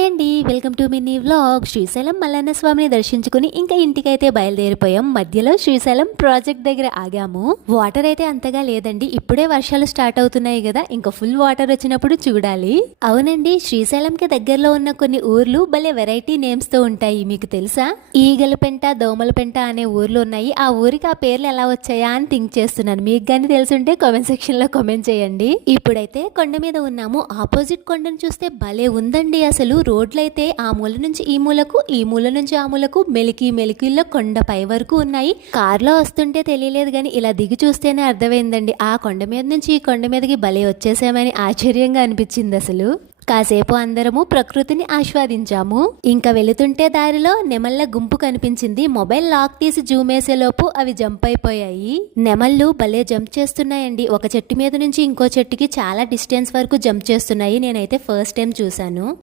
Hi అండి, welcome to mini vlog. Srisailam Mallanna స్వామిని దర్శించుకుని ఇంకా ఇంటికైతే బయలుదేరిపోయాం. మధ్యలో శ్రీశైలం ప్రాజెక్ట్ దగ్గర ఆగాము. వాటర్ అయితే అంతగా లేదండి, ఇప్పుడే వర్షాలు స్టార్ట్ అవుతున్నాయి కదా, ఇంకా ఫుల్ వాటర్ వచ్చినప్పుడు చూడాలి. అవునండి, శ్రీశైలంకి దగ్గరలో ఉన్న కొన్ని ఊర్లు భలే వెరైటీ నేమ్స్ తో ఉంటాయి. మీకు తెలుసా? ఈగలపెంట, దోమలపెంట అనే ఊర్లు ఉన్నాయి. ఆ ఊరికి ఆ పేర్లు ఎలా వచ్చాయా అని థింక్ చేస్తున్నాను. మీకు కానీ తెలుసుంటే కామెంట్ సెక్షన్ లో కామెంట్ చేయండి. ఇప్పుడైతే కొండ మీద ఉన్నాము. ఆపోజిట్ కొండను చూస్తే భలే ఉందండి. అసలు రోడ్లైతే ఆ మూల నుంచి ఈ మూలకు, ఈ మూల నుంచి ఆ మూలకు మెలికిల్లో కొండ పై వరకు ఉన్నాయి. కార్లో వస్తుంటే తెలియలేదు కానీ ఇలా దిగి చూస్తేనే అర్థమైందండి. ఆ కొండ మీద నుంచి ఈ కొండ మీదకి భలే వచ్చేసామని ఆశ్చర్యంగా అనిపించింది. అసలు కాసేపు అందరము ప్రకృతిని ఆస్వాదించాము. ఇంకా వెళుతుంటే దారిలో నెమళ్ళ గుంపు కనిపించింది. మొబైల్ లాక్ తీసి జూమ్ వేసేలోపు అవి జంప్ అయిపోయాయి. నెమళ్ళు భలే జంప్ చేస్తున్నాయండి. ఒక చెట్టు మీద నుంచి ఇంకో చెట్టుకి చాలా డిస్టెన్స్ వరకు జంప్ చేస్తున్నాయి. నేనైతే ఫస్ట్ టైం చూసాను.